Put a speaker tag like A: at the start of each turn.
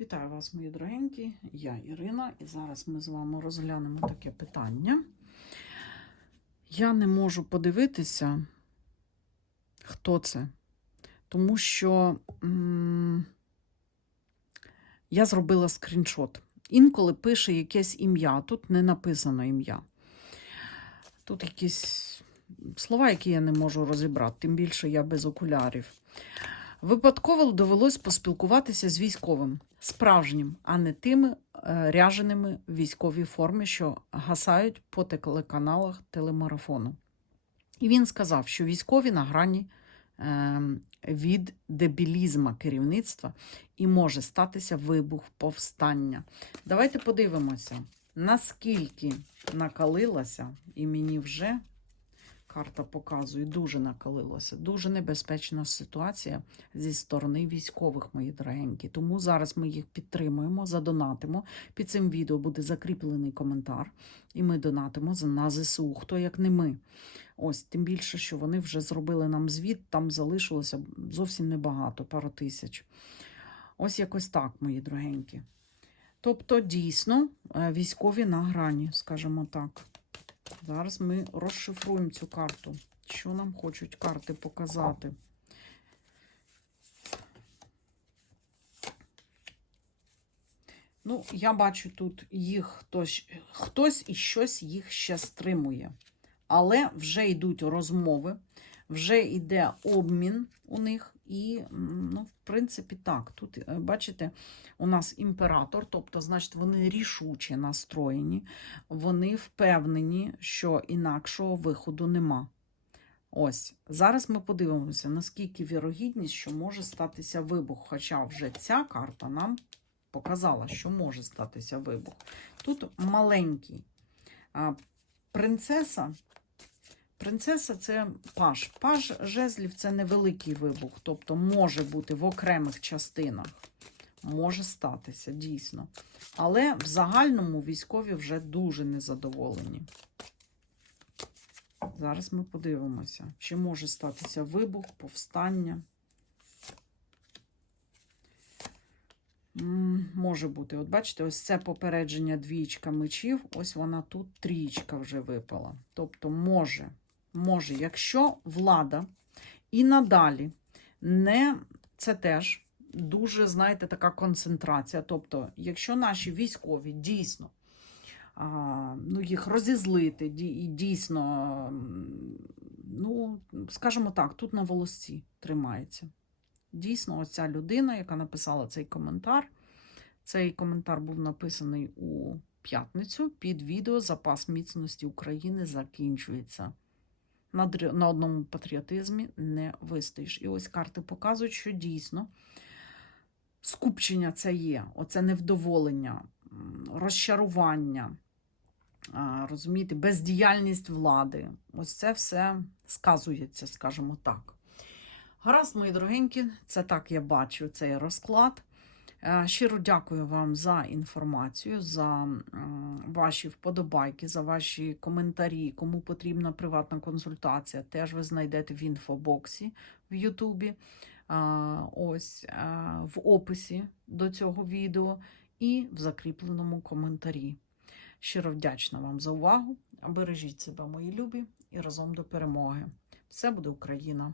A: Вітаю вас, мої дорогенькі. Я Ірина, і зараз ми з вами розглянемо таке питання. Я не можу подивитися, хто це, тому що м- я зробила скріншот. Інколи пише якесь ім'я, тут не написано ім'я. Тут якісь слова, які я не можу розібрати, тим більше я без окулярів. Випадково довелось поспілкуватися з військовим, справжнім, а не тими е, ряженими військовій формі, що гасають по телеканалах телемарафону. І він сказав, що військові на грані е, від дебілізма керівництва і може статися вибух повстання. Давайте подивимося, наскільки накалилася, і мені вже карта показує, дуже накалилася. Дуже небезпечна ситуація зі сторони військових, мої дорогенькі. Тому зараз ми їх підтримуємо, задонатимо. Під цим відео буде закріплений коментар, і ми донатимо на ЗСУ. Хто як не ми. Ось, тим більше, що вони вже зробили нам звіт, там залишилося зовсім небагато, пару тисяч. Ось якось так, мої дорогенькі. Тобто, дійсно, е, військові на грані, скажімо так. Зараз ми розшифруємо цю карту. Що нам хочуть карти показати? Ну, я бачу тут їх хтось, хтось і щось їх ще стримує. Але вже йдуть розмови, вже йде обмін у них. І, ну, в принципі, так. Тут, е, бачите, у нас імператор, тобто, значить, вони рішуче настроєні, вони впевнені, що інакшого виходу нема. Ось, зараз ми подивимося, наскільки вірогідність, що може статися вибух. Хоча вже ця карта нам показала, що може статися вибух. Тут маленький. Принцеса. Принцеса це паж. Паж жезлів це невеликий вибух, тобто може бути в окремих частинах. Може статися, дійсно. Але в загальному військові вже дуже незадоволені. Зараз ми подивимося, чи може статися вибух, повстання. Може бути. От бачите, ось це попередження двічка мечів, ось вона тут трієчка вже випала. Тобто, може, може, якщо влада і надалі не це теж дуже, знаєте, така концентрація. Тобто, якщо наші військові дійсно ну, їх розізлити, і дійсно, ну, скажімо так, тут на волосці тримається. Дійсно, оця людина, яка написала цей коментар, цей коментар був написаний у п'ятницю під відео Запас міцності України закінчується. На, одному патріотизмі не вистоїш. І ось карти показують, що дійсно скупчення це є. Оце невдоволення, розчарування, розумієте, бездіяльність влади. Ось це все сказується, скажімо так. Гаразд, мої дорогенькі, це так я бачу цей розклад. Е, Щиро дякую вам за інформацію, за ваші вподобайки, за ваші коментарі. Кому потрібна приватна консультація, теж ви знайдете в інфобоксі в Ютубі, ось е, в описі до цього відео і в закріпленому коментарі. Щиро вдячна вам за увагу. Бережіть себе, мої любі, і разом до перемоги. Все буде Україна!